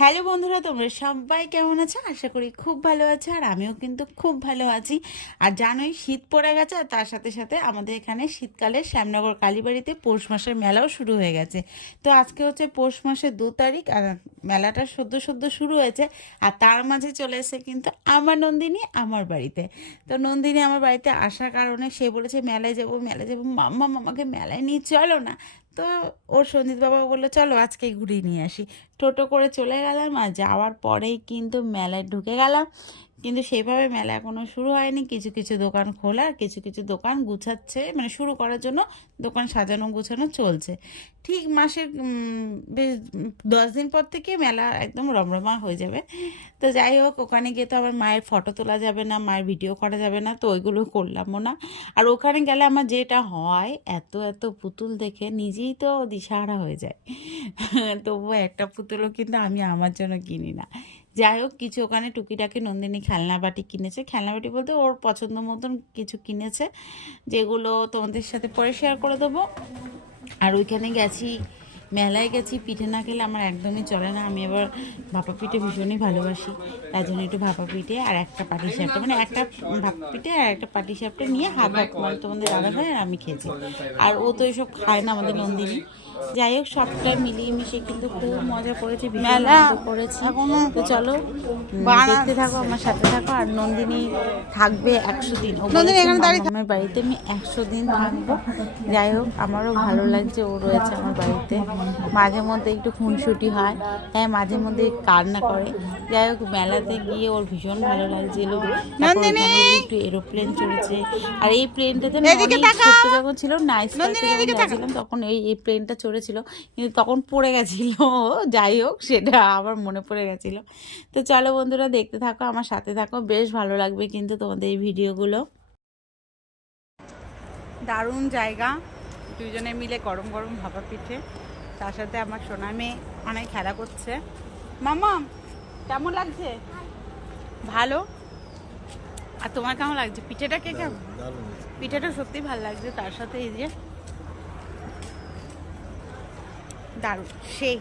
Hello বন্ধুরা, তোমরা সবাই কেমন আছো? আশা করি খুব ভালো আছো, আর আমিও কিন্তু খুব ভালো আছি। আর জানোই শীত পড়ে গেছে, আর তার সাথে সাথে আমাদের এখানে শীতকালে শ্যামনগর কালীবাড়িতে পৌষ মাসের মেলাও শুরু হয়ে গেছে। তো আজকে হচ্ছে পৌষ মাসের 2 তারিখ, আর মেলাটা সদ্য সদ্য শুরু হয়েছে। আর তার মাঝে চলে এসে কিন্তু আমার নন্দিনী আমার বাড়িতে। তো নন্দিনী আমার বাড়িতে আসার কারণে সে বলেছে মেলায় যাবো মেলায় যাবো, মাম্মা মামাকে মেলায় নিয়ে চলো না। তো ওর সঞ্জিত বাবা বললো চলো আজকে ঘুরিয়ে নিয়ে আসি। টোটো করে চলে গেলাম, আর যাওয়ার পরেই কিন্তু মেলায় ঢুকে গেলাম। কিন্তু সেভাবে মেলা এখনও শুরু হয়নি। কিছু কিছু দোকান খোলা, আর কিছু কিছু দোকান গুছাচ্ছে, মানে শুরু করার জন্য দোকান সাজানো গোছানো চলছে। ঠিক মাসের বেশ 10 দিন পর থেকে মেলা একদম রমরমা হয়ে যাবে। তো যাই হোক, ওখানে গিয়ে তো আবার মায়ের ফটো তোলা যাবে না, মায়ের ভিডিও করা যাবে না, তো ওইগুলো করলামও না। আর ওখানে গেলে আমার যেটা হয়, এত এত পুতুল দেখে নিজেই তো দিশাহারা হয়ে যায়। তবুও একটা পুতুলও কিন্তু আমি আমার জন্য কিনি না। যাই হোক, কিছু ওখানে টুকিটাকি নন্দিনী খেলনাবাটি কিনেছে। খেলনাবাটি বলতে ওর পছন্দ মতন কিছু কিনেছে, যেগুলো তোমাদের সাথে পরে শেয়ার করে দেবো। আর ওইখানে গেছি, মেলায় গেছি, পিঠে না খেলে আমার একদমই চলে না। আমি এবার ভাপা পিঠে ভীষণই ভালোবাসি, তাই জন্য একটু ভাপা পিঠে আর একটা পাটি সাপটা, মানে একটা ভাপা পিঠে আর একটা পাটি সাপটা নিয়ে হাফ হাফ, মানে তোমাদের দাদা ভাই আর আমি খেয়েছি। আর ও তো এসব খায় না, আমাদের নন্দিনী। যাই হোক, সবটা মিলিয়ে মিশিয়ে কিন্তু খুব মজা করেছি, মেলা করেছি। তো চলো দেখতে থাকো, আমার সাথে থাকো। আর নন্দিনী থাকবে 100 দিন। ও বলেছে আমার বাড়িতে আমি 100 দিন থাকবো। যাই হোক, আমারও ভালো লাগছে ও রয়েছে আমার বাড়িতে। মাঝে মধ্যে একটু খুনসুটি হয়, হ্যাঁ, মাঝে মধ্যে কান্না করে। যাই হোক, মেলাতে গিয়ে ওর ভীষণ ভালো লাগছিল। একটু এরোপ্লেন চড়েছে, আর এই প্লেনটাতে ছোট্ট যখন ছিল নাইস গেছিলাম, তখন এই প্লেনটা চড়েছিল, কিন্তু তখন পড়ে গেছিল। যাই হোক, সেটা আবার মনে পড়ে গেছিল। তো চলো বন্ধুরা, দেখতে থাকো, আমার সাথে থাকো, বেশ ভালো লাগবে কিন্তু তোমাদের এই ভিডিওগুলো। দারুণ জায়গা, দুজনে মিলে গরম গরম ভাপা পিঠে, তার সাথে আমার সোনা মেয়ে অনেক খেলা করছে। মামা কেমন লাগছে? ভালো। আর তোমার কেমন লাগছে? পিঠেটা কে কেমন? পিঠেটা সত্যি ভালো লাগছে, তার সাথে এই যে দারুণ সেই